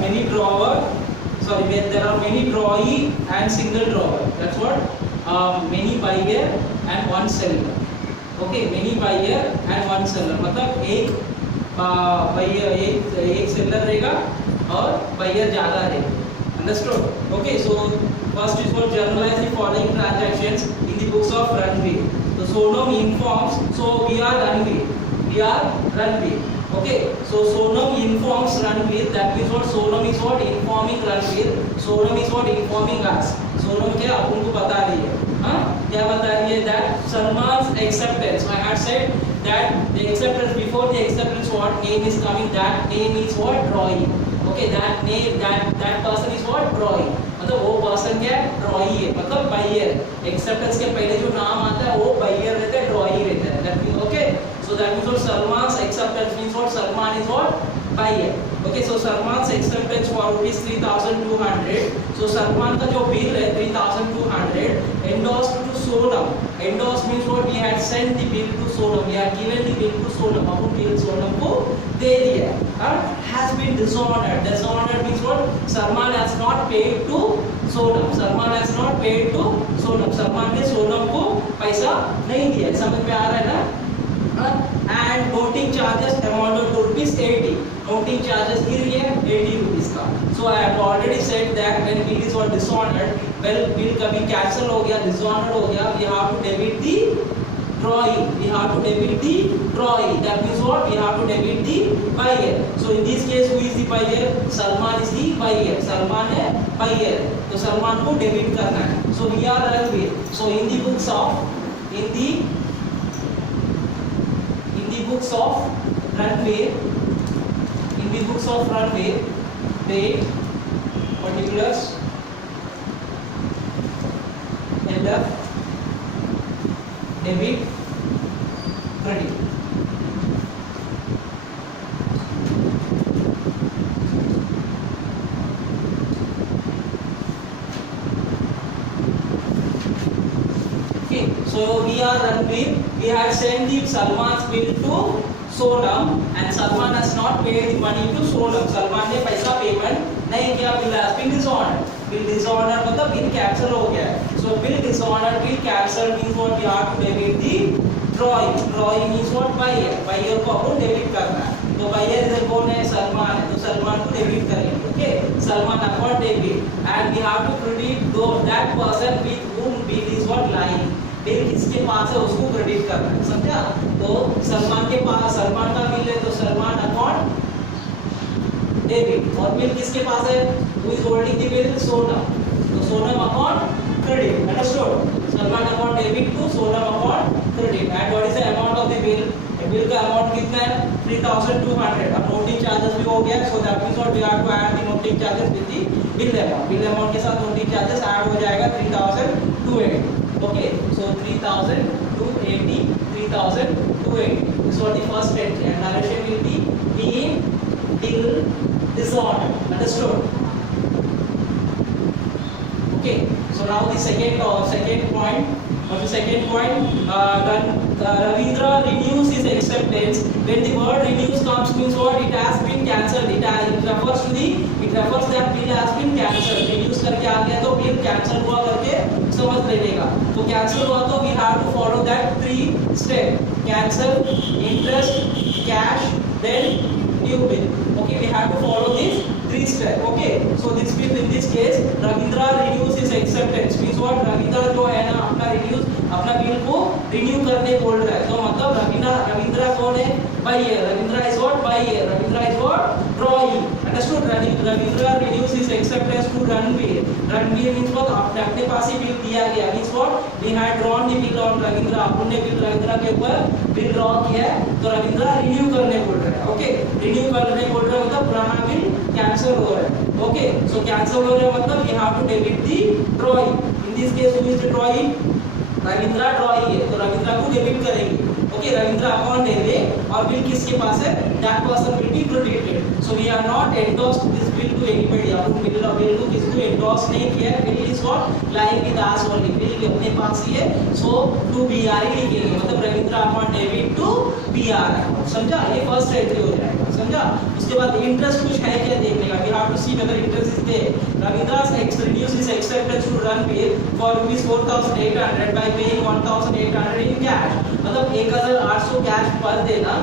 many drawer, sorry, where there are many drawee and single drawer. That's what many buyer and one seller. Okay, many buyer and one seller. मतलब एक buyer एक seller रहेगा और buyer ज़्यादा रहेगा. Understood? Okay, so first is what generalize the following transactions in the books of Ranveer. So Sonam informs. So we are Ranveer. We are Ranveer. Okay, so Sonam informs Ranveer. That means what Sonam is what informing Ranveer. Sonam is what informing us. Sonam क्या अपन को बता रही है, हाँ क्या बता रही है? That Salman's acceptance. I had said that the acceptance, before the acceptance what name is coming, that name is what drawing. Okay, that name, that person is what drawing. मतलब वो पर्सन क्या है? ड्रॉई है, मतलब बायर. एक्सेप्टेंस के पहले जो नाम आता है वो बायर रहता है, ड्रॉई रहता है. That means okay, so that means what Salman's acceptance means what Salman is what buyer. Okay, so Salman's acceptance for rupees 3,200. So Salman का जो बिल है 3,200 endorsed to Sonam. Endorsed means what we had sent the bill to Sonam. We had given the bill to Sonam. Upon bill Sonam को दे दिया. Has been dishonored. Dishonored means what? Salman has not paid to Sonam. Salman has not paid to Sonam. Salman ने Sonam को पैसा नहीं दिया. समझ में आ रहा है ना? And noting charges amounted to ₹80. Noting charges गिर गया ₹80 का. So I have already said that when bill is what dishonored, well bill कभी cancel हो गया, dishonored हो गया, we have to debit the drawing. We have to debit the drawing. That means what? We have to debit the buyer. So in this case, who is the buyer? Salman is the buyer. Salman है buyer. तो Salman को debit करना है. So we are Ranveer. So in the books of Ranveer, in the books of Ranveer, date, particulars, header, debit, credit. Okay, so we are Ranveer. We had sent the Salman's bill to Sonam and Salman has not paid the money to Sonam. Salman ने पैसा payment नहीं किया. Bill has been dishonored. Bill dishonored मतलब bill cancel हो गया है. So bill dishonored, bill cancelled means what? We have to debit the drawing. Drawing means what? Buyer. Buyer को अपन debit करना है. तो buyer इधर कौन है? Salman है. तो Salman को डेबिट करेंगे. Okay, Salman account debit and we have to credit that person with whom bill is what lying. Bill किसके पास है उसको क्रेडिट करना है. समझा? तो सलमान के पास सलमान का बिल है तो सलमान अकाउंट डेबिट और बिल किसके पास है? Who is holding the bill? Sonam. तो Sonam account credit. Understood? Salman account debit to Sonam account credit. And what is the amount of the bill? Bill का अमाउंट कितना है? 3,200. अब नोटिंग चार्जेस भी हो गया. So that means what we have to add the noting charges with the bill amount. Bill amount के साथ noting charges add हो जाएगा 3,280. Okay, so 3,280, 3,280. This is what the first entry and narration will be bill dishonored. Understood? Okay, so now the second point. On the second point, Ravindra renews his acceptance. When the word renews comes means what? It has been cancelled. It refers that bill has been cancelled. Renews करके आ गया तो bill cancel हुआ करके समझ लेगा. तो cancel हुआ तो we have to follow that 3 step. Cancel, interest, cash, then new bill. Okay, we have to follow this 3 step. Okay, so this bill in this case Ravindra renews his acceptance. Means what? Ravindra जो है ना अपना bill को renew करने बोल रहा है. तो मतलब रविंद्रा कौन है? buyer. Ravindra is what? buyer. Ravindra is what? drawing. Understood? Ravindra renews his acceptance to Ranveer. Ranveer means what? अपने पास ही बिल दिया गया. Means what? We had drawn the bill on Ravindra. अपन ने बिल रविंद्रा के ऊपर बिल ड्रॉ किया है तो रविंद्रा रिन्यू करने बोल रहा है. ओके, रिन्यू करने बोल रहा है मतलब पुराना बिल कैंसिल हो रहा है. ओके, सो कैंसिल हो रहा है मतलब we have to debit the drawing. In this case who is the drawing? Ravindra drawing है तो रविंद्रा को डेबिट करेंगे. ओके, रविंद्रा अकाउंट देंगे और बिल किसके पास है? That person will be credited. So we are not endorsed this bill to anybody. अपन बिल को किसी को एंडोर्स नहीं किया है. Bill is what? Lying with us only. Bill अपने पास ही है. सो टू बीआर ही लिखेंगे मतलब Ravindra account debit to BR. समझा? ये फर्स्ट एंट्री हो जाएगा. समझा? उसके बाद इंटरेस्ट कुछ है क्या देखने का. We have to to see whether interest is there. Ravindra's reduced his acceptance to run bill for rupees 4,800 by paying 1,800 in cash. मतलब 1,800 कैश पर देना,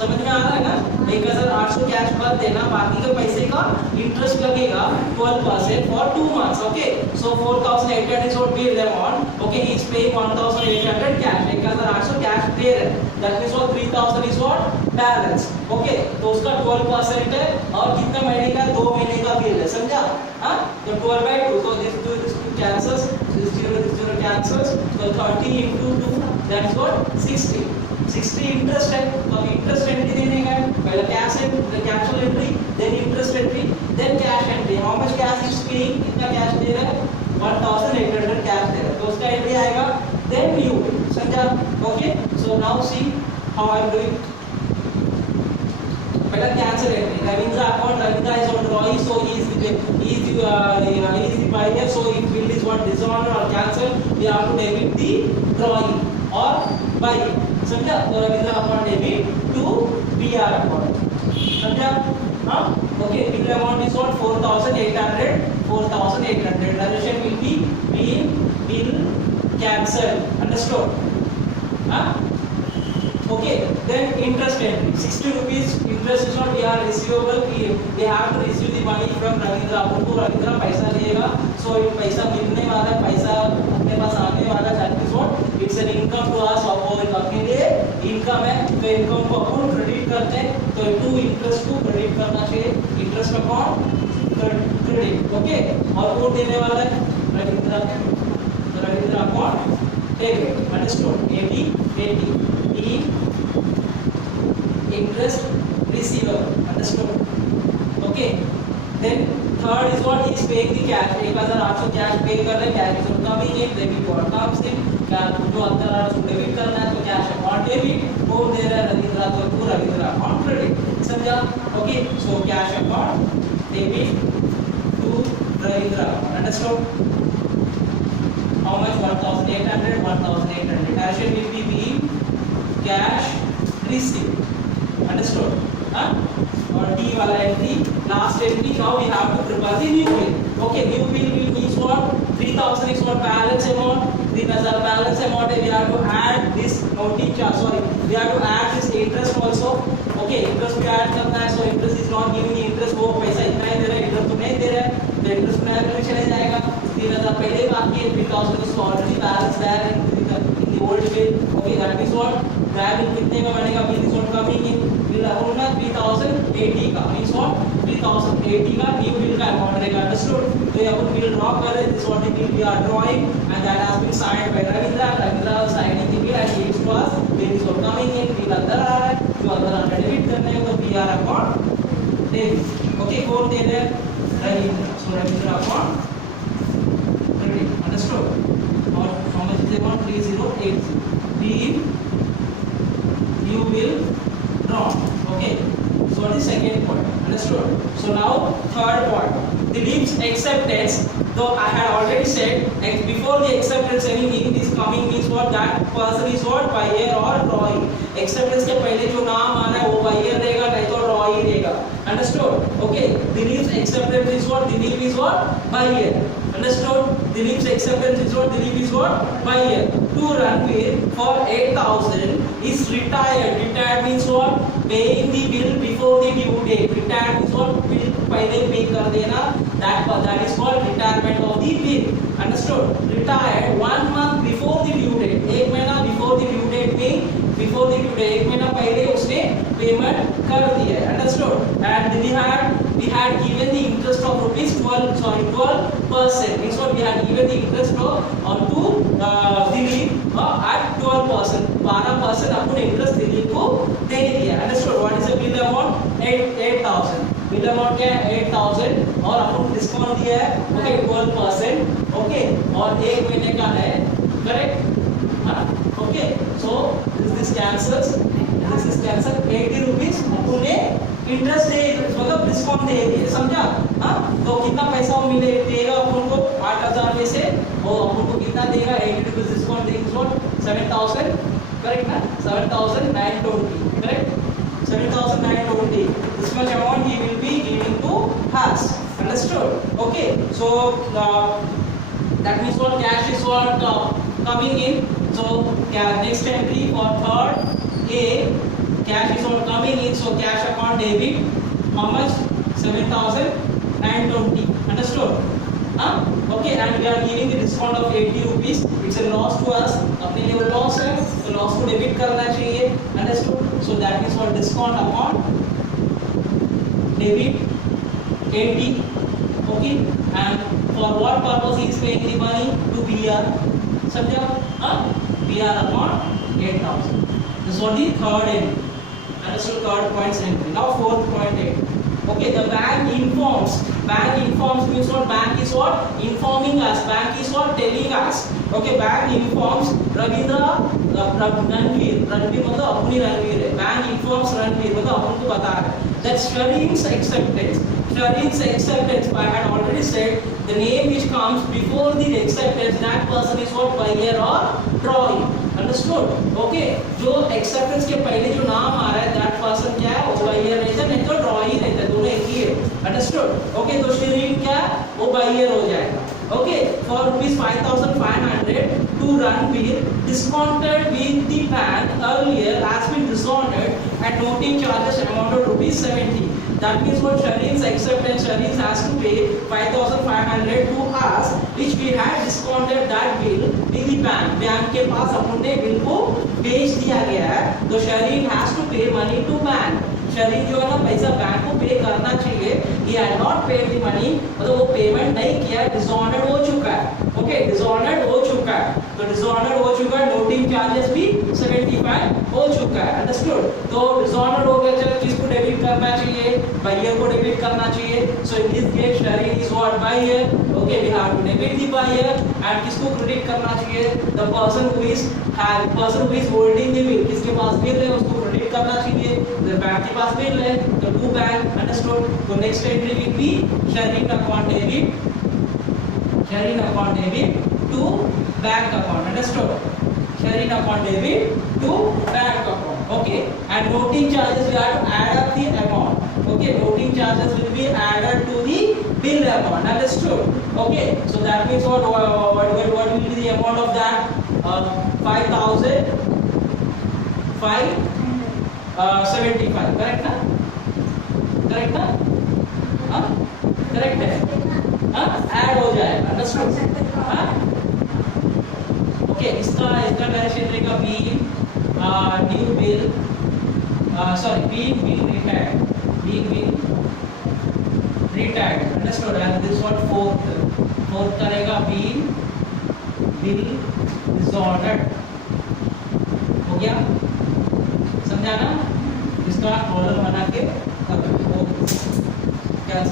समझ में आ रहा है ना? 1,800 कैश पर देना, बाकी के पैसे का इंटरेस्ट लगेगा 12% for 2 months. Okay, so 4,800 is what bill amount. Okay, he is paying 1,800 cash. 1,800 cash दे रहे हैं. That means what 3,000 is what balance. Okay, तो उसका 12% है और कितने महीने का? 2 महीने का बिल है, समझा? हाँ, तो 12/2. So this 2 cancels, this 0 cancels. So 30 into 2, that is what 60. 60 interest है, तो अब इंटरेस्ट एंट्री देने का है. पहले कैश है, capital entry, then interest entry, then cash entry. How much cash is paying, कितना कैश दे रहा है? 1,800 कैश दे रहा है, तो उसका एंट्री आएगा. देन यू समझा? Okay, so now see how I am doing. पहला cancel entry. Ravindra account, Ravindra is on drawee, so he is the buyer, so if bill is what dishonored or cancelled, we have to debit the drawing or buy. समझा? तो Ravindra account debit to BR account. समझा? हाँ, okay. Bill amount is what 4,800. 4,800. Transaction will be bill cancel. Understood? हाँ, okay. Then interest entry 60 rupees interest is not we are receivable. We have to receive the money from Ravindra. अपन को रविंद्र पैसा देगा, so ये पैसा मिलने वाला है, पैसा अपने पास आने वाला है. That is what it's an income to us. और अपने लिए इनकम है, तो इनकम को अपन क्रेडिट करते हैं. तो टू इंटरेस्ट को क्रेडिट करना चाहिए. Interest account credit. ओके, और कौन देने वाला है? रविंद्र. तो Ravindra account debit. Understood? AD E interest receivable. Understood? Okay. Then third is what he is paying the cash. 1,800 cash pay कर रहे हैं. Cash is coming in, debit what comes in. Cash जो अंदर आ रहा है डेबिट करना है, तो cash amount debit. वो दे रहा है रविंद्र, तो पूरा रविंद्र अकाउंट क्रेडिट. समझा? Okay. So cash amount debit to Ravindra. Understood? How much? 1,800. 1,800. Cash will be cash received. Understood? Huh? Or D wala entry, last entry. Now we have to prepare the new bill. Okay, new bill means what? 3,000 is what balance amount. 3,000 balance amount. We have to add this noting charge. Sorry, we have to add this interest also. Okay, interest भी add करना है. So interest is not giving interest. वो पैसा इतना ही दे रहा है, interest तो नहीं दे रहा है. तो interest में अगर चले जाएगा. 3,000 पहले बाकी है. 3,000 is already balance there in the old bill. Okay, that is what. Bill कितने का बनेगा? Bill is not coming in. Bill होगा 3,080 का. Means what? 3,080 का न्यू बिल का अमाउंट रहेगा. अंडरस्टूड? तो ये अपन बिल ड्रॉ कर रहे हैं. This what the bill we are drawing and that has been signed by Ravindra. Ravindra signing the bill and gives to us. Bill is not coming in. Bill अंदर आ रहा है, जो अंदर आ रहा है डेबिट करने को, तो we are account debit. Okay, कौन दे रहे हैं? Ravindra. So Ravindra account credit. Understood? और how much is amount? 3,080. Bill you will draw. Okay, so what is second point? Understood? So now third point, the leaves acceptance. Though I had already said before the acceptance anything is coming means what? That person is what? Buyer or drawing. Acceptance के पहले जो नाम आना है वो buyer रहेगा, नहीं तो drawing रहेगा. Understood? Okay, the leaves acceptance is what? The leaf is what? Buyer. Understood? The leaves acceptance is what? The leaf is what? Buyer. To run with for 8,000 is retired. Retired means what? Paying the bill before the due date. Retired means what? Bill पहले pay कर देना. That is called retirement of the bill. Understood? Retired 1 month before the due date. एक महीना before the due date में, before the due date एक महीना पहले उसने payment कर दिया है. Understood? And we had given the interest of rupees 12%. Means what? We had given the interest to Dilip at 12%. 12% upon interest Dilip को दे दिया. Understood? What is the bill amount? 8,000. Bill amount क्या है? 8,000 और अपन discount दिया है. Okay, 12%. Okay, और एक महीने का है. करेक्ट? हाँ, okay. So this cancels. 80 rupees अपन ने इंटरेस्ट दे, मतलब डिस्काउंट दे दिए. समझा? हाँ, तो कितना पैसा वो मिले देगा अपन को? 8,000 में से वो अपन को कितना देगा? 80 रुपीज डिस्काउंट देगा. 7,000. करेक्ट ना? 7,920. Correct? 7,920. This much amount he will be giving to us. Understood? Okay, so that means what, cash is what coming in. So next entry for third A, cash is what coming in. So cash account debit, how much? 7,020. Understood? Okay, and we are giving the discount of 80 rupees. It's a loss to us. अपने लिए वो loss है, तो loss को debit करना चाहिए. Understood? So that means what, discount account debit 80. Okay, and for what purpose he is paying the money? To BR. समझा? BR account 8,000. This is what the third entry. Understood? Third points entry. Now fourth point 8. Okay, the bank informs. Bank informs means what? Bank is what? Informing us. Bank is what? Telling us. Okay, bank informs Ravindra, Ranveer मतलब अपनी रणवीर है. Bank informs Ranveer मतलब अपन को बता रहा है. That Sharine's acceptance. Sharine's acceptance. I had already said the name which comes before the acceptance. That person is what? Buyer or drawing. Understood? Okay, जो acceptance के पहले जो नाम आ रहा है that person क्या है? वो buyer रहता है, नहीं तो drawing रहता है, दोनों एक ही है. Understood? Okay, तो Shireen क्या है? वो buyer हो जाएगा. Okay, for rupees 5,500 to Ranveer, discounted with the bank earlier has been discounted at noting charges amount of rupees 70. That means what, Sharine's acceptance, Sharine has to pay 5,500 to us, which we had discounted that bill with the bank. Bank के पास अपने bill को बेच दिया गया है, तो Sharine has to pay money to bank. Sharine जो है ना पैसा बैंक को पे करना चाहिए. He had not paid the money, मतलब वो पेमेंट नहीं किया, dishonored हो चुका है. Okay, dishonored हो चुका है. तो dishonored हो चुका है, noting charges भी 75 हो चुका है. Understood? तो dishonored हो गया, जब किसको डेबिट करना चाहिए? buyer को डेबिट करना चाहिए. So in this case Sharine is what? Buyer. Okay, we have to debit the buyer and किसको क्रेडिट करना चाहिए? The person who is holding the bill. किसके पास बिल है उसको क्रेडिट करना चाहिए. The bank के पास बिल है, तो to bank. Understood? तो next entry will be Sharine account debit. Sharine account debit to bank account. Understood? Sharine account debit to bank account. Okay, and noting charges we have to add up the amount. Okay, noting charges will be added to the bill amount. Understood? Okay, so that means what will be the amount of that? 5,000 575. Correct ना? Correct ना? Correct है? Add हो जाएगा. Understood? Okay, इसका direction रहेगा being new bill. Sorry, being retagged. Being retagged. Understood? And this one fourth करेगा being bill dishonored. हो गया? समझा ना? इसका कॉलम बना के